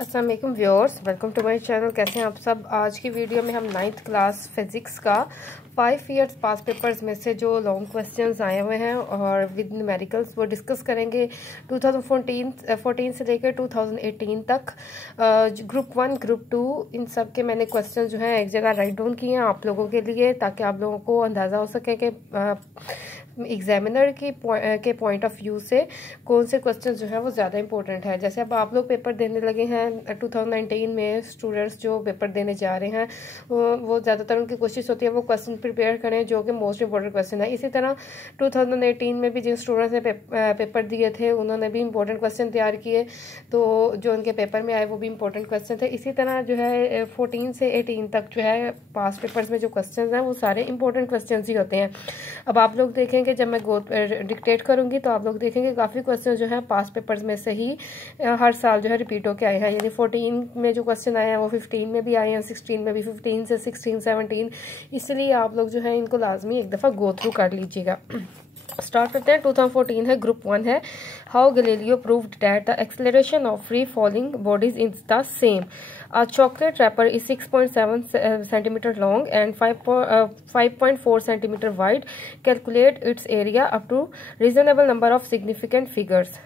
अस्सलाम वालेकुम viewers, welcome to my channel. कैसे हैं आप सब। आज की वीडियो में हम 9th क्लास फिज़िक्स का 5 ईयर्स पास पेपर्स में से जो लॉन्ग क्वेश्चंस आए हुए हैं और विद न्यूमेरिकल्स वो डिस्कस करेंगे। 2014 से लेकर 2018 तक ग्रुप 1 ग्रुप 2 इन सब के मैंने क्वेश्चन जो हैं एक जगह राइट डाउन किए हैं आप लोगों के लिए, ताकि आप लोगों को अंदाज़ा हो सके कि एग्जामिनर के पॉइंट ऑफ व्यू से कौन से क्वेश्चन जो है वो ज़्यादा इंपॉर्टेंट है। जैसे अब आप लोग पेपर देने लगे हैं 2019 में, स्टूडेंट्स जो पेपर देने जा रहे हैं वो ज़्यादातर उनकी कोशिश होती है वो क्वेश्चन प्रिपेयर करें जो कि मोस्ट इंपॉर्टेंट क्वेश्चन है। इसी तरह 2018 में भी जिन स्टूडेंट्स ने पेपर दिए थे उन्होंने भी इंपॉर्टेंट क्वेश्चन तैयार किए, तो जो उनके पेपर में आए वो भी इंपॉर्टेंट क्वेश्चन थे। इसी तरह जो है 14 से 18 तक जो है पास पेपर्स में जो क्वेश्चन हैं वो सारे इंपॉर्टेंट क्वेश्चन ही होते हैं। अब आप लोग देखेंगे जब मैं डिक्टेट करूंगी तो आप लोग देखेंगे काफ़ी क्वेश्चन जो है पास पेपर्स में से ही हर साल जो है रिपीट होके आए हैं। यानी 14 में जो क्वेश्चन आए हैं वो 15 में भी आए हैं, 16 में भी, 15 से 16, 17, इसलिए आप लोग जो है इनको लाजमी एक दफ़ा गो थ्रू कर लीजिएगा। स्टार्ट करते हैं। 2014 है, ग्रुप 1 है। How Galileo proved that the acceleration of free falling bodies is the same. A chocolate wrapper is 6.7 centimeter long and 5.4 centimeter wide. Calculate its area up to reasonable number of significant figures.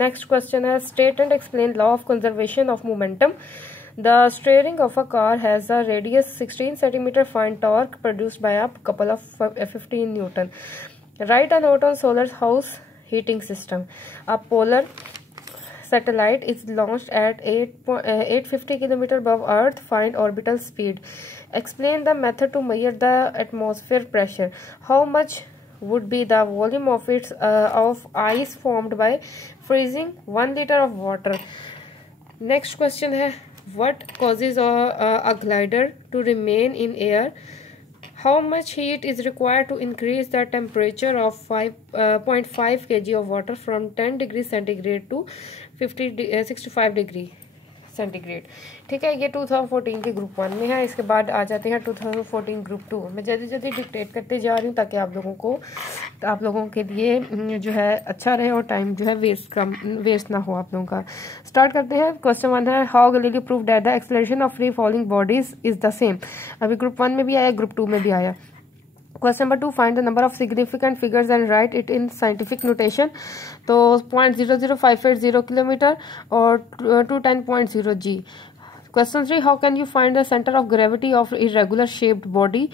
Next question is state and explain law of conservation of momentum. The steering of a car has a radius 16 centimeter. Find torque produced by a couple of 15 Newton. Write a note on solar house heating system. A polar satellite is launched at 850 km above Earth. Find orbital speed. Explain the method to measure the atmosphere pressure. How much would be the volume of of ice formed by freezing 1 liter of water? Next question है, what causes a glider to remain in air? How much heat is required to increase the temperature of 5.5 kg of water from 10 degree centigrade to 65 degree centigrade. ठीक है, ये 2014 के group 1 में है। इसके बाद आ जाते हैं 2014 ग्रुप 2 में। जल्दी जल्दी डिक्टेट करते जा रही हूँ ताकि आप लोगों के लिए जो है अच्छा रहे और टाइम जो है वेस्ट ना हो आप लोगों का। स्टार्ट करते हैं। क्वेश्चन 1 है, how Galileo proved that the acceleration of free falling bodies is the same. अभी ग्रुप 1 में भी आया, ग्रुप 2 में भी आया। Question number 2, find the number of significant figures and write it in scientific notation. तो 0.00580 किलोमीटर और 210.0 g. Question 3, how can you find the centre of gravity of irregular shaped body.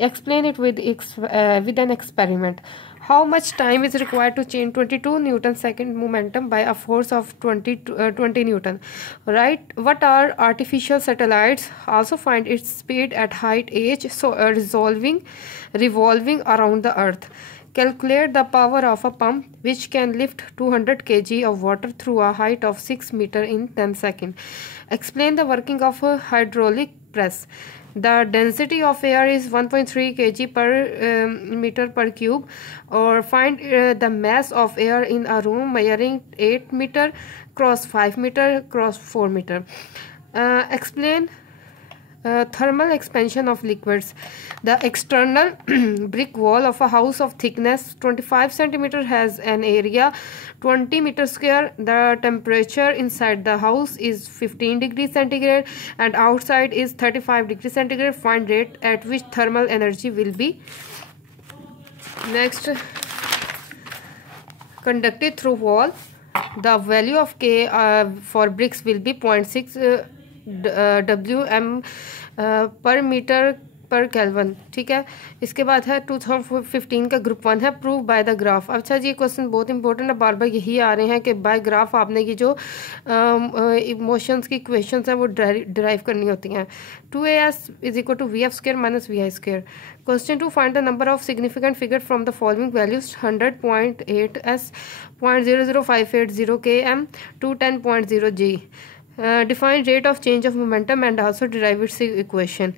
Explain it with an experiment. How much time is required to change 22 Newton second momentum by a force of 20 Newton? Right. What are artificial satellites? Also find its speed at height h, so revolving around the earth. Calculate the power of a pump which can lift 200 kg of water through a height of 6 meter in 10 seconds. Explain the working of a hydraulic press. The density of air is 1.3 kg per meter per cube. Or find the mass of air in a room measuring 8 meter cross 5 meter cross 4 meter. Explain thermal expansion of liquids. The external brick wall of a house of thickness 25 centimeter has an area 20 meter square. The temperature inside the house is 15 degrees centigrade and outside is 35 degrees centigrade. Find rate at which thermal energy will be. Next, conducted through wall. The value of K for bricks will be 0.6 Wm पर metre पर kelvin. ठीक है, इसके बाद है 2015 का group 1 है, prove by the graph. अच्छा जी, ये क्वेश्चन बहुत इंपॉर्टेंट है, बार बार यही आ रहे हैं कि बाय ग्राफ आपने ये जो इमोशंस की इक्वेशंस हैं वो डिराइव करनी होती हैं। 2as is equal to vf square minus vi square. Question 2, find the number of significant figure from the following values. 100.8s, 0.00580 km, 210.0 g. Define rate of change of momentum and also derive its equation.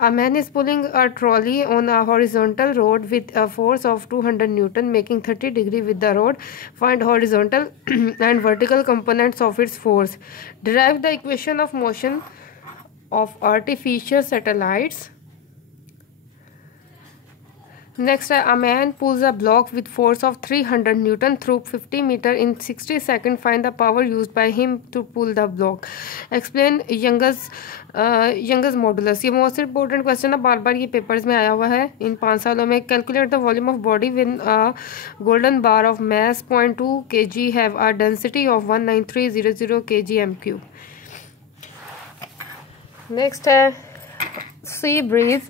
A man is pulling a trolley on a horizontal road with a force of 200 Newton, making 30 degree with the road. Find horizontal and vertical components of its force. Derive the equation of motion of artificial satellites. Next है a man pulls a block with force of 300 newton through 50 metre in 60 second, find the power used by him to pull the block, explain Young's modulus. ये most important question है, बार बार ये papers में आया हुआ है इन 5 सालों में। Calculate the volume of body with a golden bar of mass 0.2 kg have a density of 19300 kg/m³। Next है sea breeze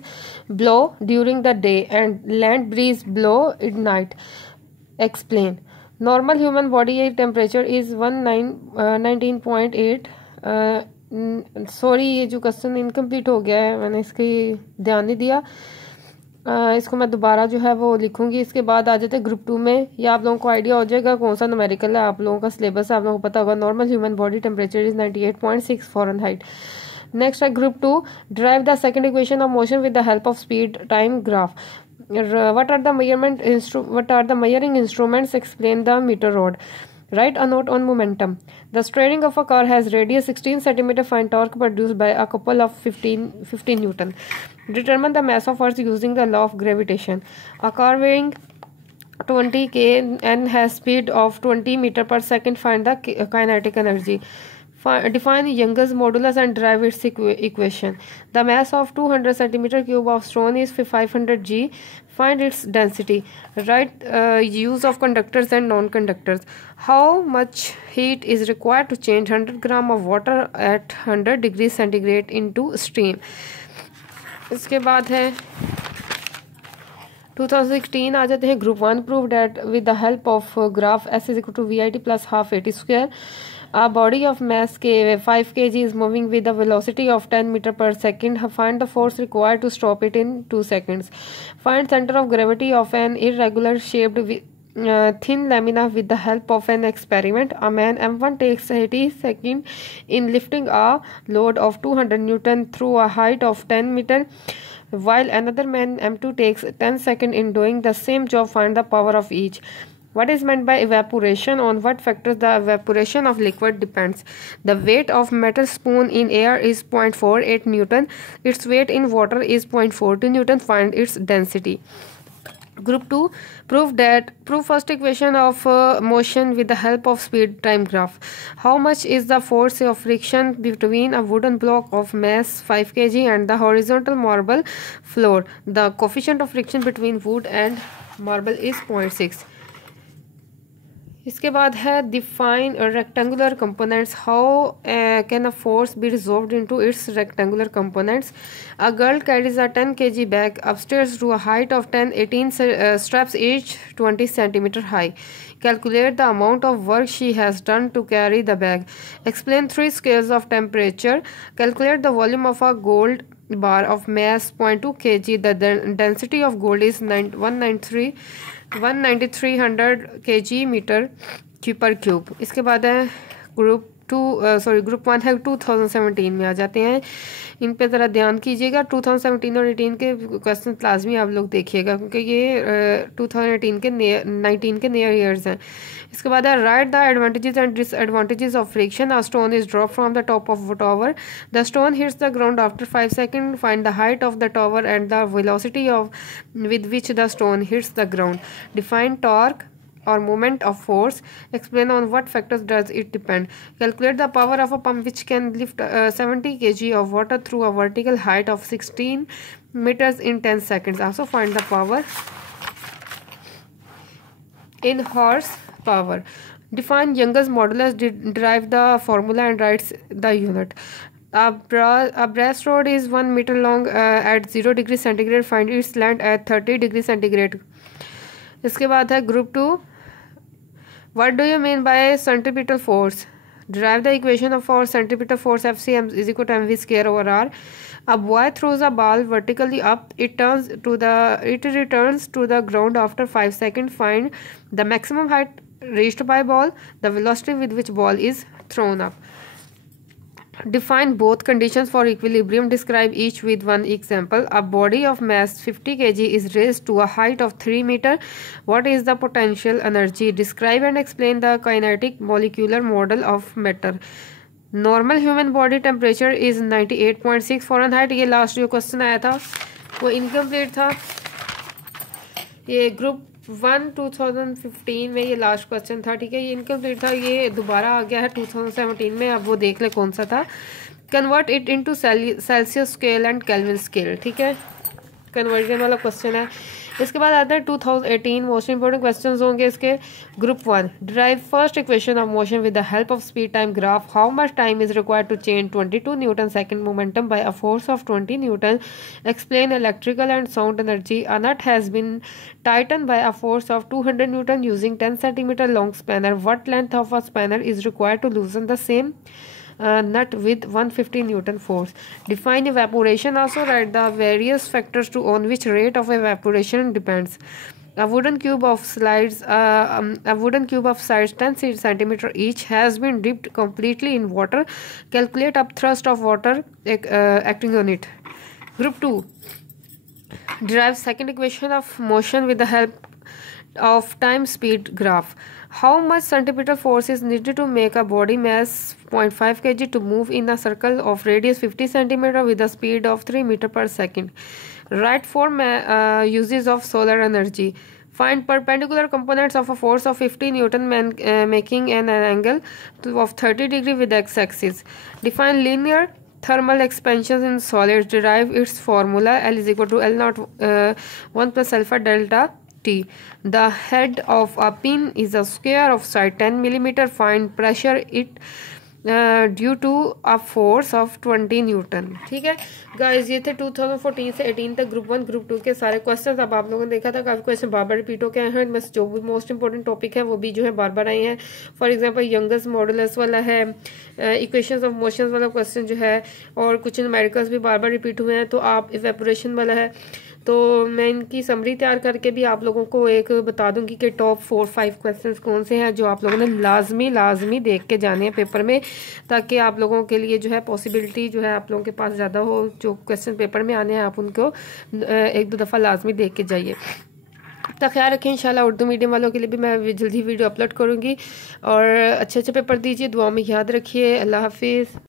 blow during the day and land breeze blow at night, explain। normal human body temperature is 19.8। Sorry ये जो question incomplete हो गया है, मैंने इसकी ध्यान नहीं दिया। इसको मैं दोबारा जो है वो लिखूंगी। इसके बाद आ जाते हैं ग्रुप 2 में। ये आप लोगों को आइडिया हो जाएगा कौन सा न्यूमेरिकल है, आप लोगों का सिलेबस है, आप लोगों को पता होगा। Normal human body temperature is 98.6 Fahrenheit. Next है group 2, derive the second equation of motion with the help of speed time graph. What are the measuring instruments? Explain the meter rod. Write a note on momentum. The steering of a car has radius 16 cm. Find torque produced by a couple of 15 Newton. Determine the mass of Earth using the law of gravitation. A car weighing 20 kn has speed of 20 meter per second. Find the kinetic energy. Define Young's modulus and derive its equation. The mass of 200 cm³ of stone is 500 g. Find its density. Write use of conductors and non-conductors. How much heat is required to change 100 gram of water at 100 degrees centigrade into steam? इसके बाद है 2016 आ जाते हैं group 1। Prove that with the help of graph S is equal to VIT plus half AT square. A body of mass 5 kg is moving with a velocity of 10 meter per second. Find the force required to stop it in 2 seconds. Find center of gravity of an irregular shaped thin lamina with the help of an experiment. A man M1 takes 80 seconds in lifting a load of 200 Newton through a height of 10 meter, while another man M2 takes 10 seconds in doing the same job. Find the power of each. What is meant by evaporation? On what factors the evaporation of liquid depends? The weight of metal spoon in air is 0.48 Newton. Its weight in water is 0.42 Newton. Find its density. Group 2, prove first equation of motion with the help of speed time graph. How much is the force of friction between a wooden block of mass 5 kg and the horizontal marble floor? The coefficient of friction between wood and marble is 0.6. इसके बाद है define rectangular components. How can a force be resolved into its rectangular components. A girl carries a 10 kg bag upstairs to a height of 18 steps each 20 centimeter high. Calculate the amount of work she has done to carry the bag. Explain 3 scales of temperature. Calculate the volume of a gold bar of mass 0.2 kg. The density of gold is 19300 kg meter per cube. इसके बाद है group 1 है 2017 में आ जाते हैं. इन पे ज़रा ध्यान कीजिएगा. 2017 और 18 के क्वेश्चन लाजमी आप लोग देखिएगा क्योंकि ये 2018 के 19 के नियर ईयर्स हैं. इसके बाद है right the advantages and disadvantages of friction. A stone is drop from the top of tower. The stone hits the ground after 5 seconds. Find the height of the tower and the velocity of with which the stone hits the ground. Define torque or moment of force. Explain on what factors does it depend. Calculate the power of a pump which can lift 70 kg of water through a vertical height of 16 meters in 10 seconds. Also find the power in horsepower. Define Young's modulus. Derive the formula and writes the unit. A brass rod is 1 meter long at 0 degrees centigrade. Find its length at 30 degrees centigrade. इसके बाद है group 2. What do you mean by centripetal force? Derive the equation for centripetal force. Fc is equal to mv square over r. A boy throws a ball vertically up. It returns to the ground after 5 seconds. Find the maximum height reached by ball, the velocity with which ball is thrown up. Define both conditions for equilibrium. Describe each with one example. A body of mass 50 kg is raised to a height of 3 meters. What is the potential energy? Describe and explain the kinetic molecular model of matter. Normal human body temperature is 98.6 Fahrenheit. ये last जो question आया था वो incomplete था. ये group 1 2015 में ये last question था, ठीक है, ये इनकम्प्लीट था, ये दोबारा आ गया है 2017 में। अब वो देख ले कौन सा था। Convert it into Celsius scale and kelvin scale, ठीक है, कन्वर्जन वाला क्वेश्चन है। इसके बाद आता है 2018 मोस्ट इंपॉर्टेंट क्वेश्चंस होंगे इसके। Group 1 derive first equation of motion with the help of speed time graph. How much time is required to change 22 newton second momentum by a force of 20 newton. Explain electrical and sound energy. A nut has been tightened by a force of 200 newton using 10 centimeter long spanner. What length of a spanner is required to loosen the same nut with 150 Newton force? Define evaporation. Also write the various factors to on which rate of evaporation depends. A wooden cube of sides 10 centimeter each has been dipped completely in water. Calculate up thrust of water acting on it. Group 2 derive second equation of motion with the help of time speed graph. How much centripetal force is needed to make a body mass 0.5 kg to move in a circle of radius 50 centimeter with a speed of 3 meter per second? Write 4 uses of solar energy. Find perpendicular components of a force of 50 Newton making an angle of 30 degree with x-axis. Define linear thermal expansions in solids. Derive its formula. L is equal to L naught 1 plus alpha delta T. The head of a pin is a square of side 10 millimeter. Find pressure it due to a force of 20 newton. ठीक है guys, ये थे 2014 से 18 तक group 1 group 2 के सारे question. अब आप लोगों ने देखा था काफी क्वेश्चन बार बार रिपीट होके आए हैं, इनमें जो भी मोस्ट इंपॉर्टेंट टॉपिक है वो भी जो है बार बार आए हैं। फॉर एग्जांपल यंगस्ट मॉडुलस वाला है, इक्वेशंस ऑफ मोशंस वाला क्वेश्चन जो है, और कुछ न्यूमेरिकल्स भी बार बार रिपीट हुए हैं। तो आप इवेपोरेशन वाला है, तो मैं इनकी समरी तैयार करके भी आप लोगों को एक बता दूंगी कि टॉप 4-5 क्वेश्चंस कौन से हैं जो आप लोगों ने लाजमी देख के जाने हैं पेपर में, ताकि आप लोगों के लिए जो है पॉसिबिलिटी जो है आप लोगों के पास ज़्यादा हो। जो क्वेश्चन पेपर में आने हैं आप उनको 1-2 दफ़ा लाजमी देख के जाइए। तो ख्याल रखें, इंशाल्लाह उर्दू मीडियम वालों के लिए भी मैं जल्दी वीडियो अपलोड करूँगी। और अच्छे पेपर दीजिए, दुआ में याद रखिए। अल्लाह हाफिज़।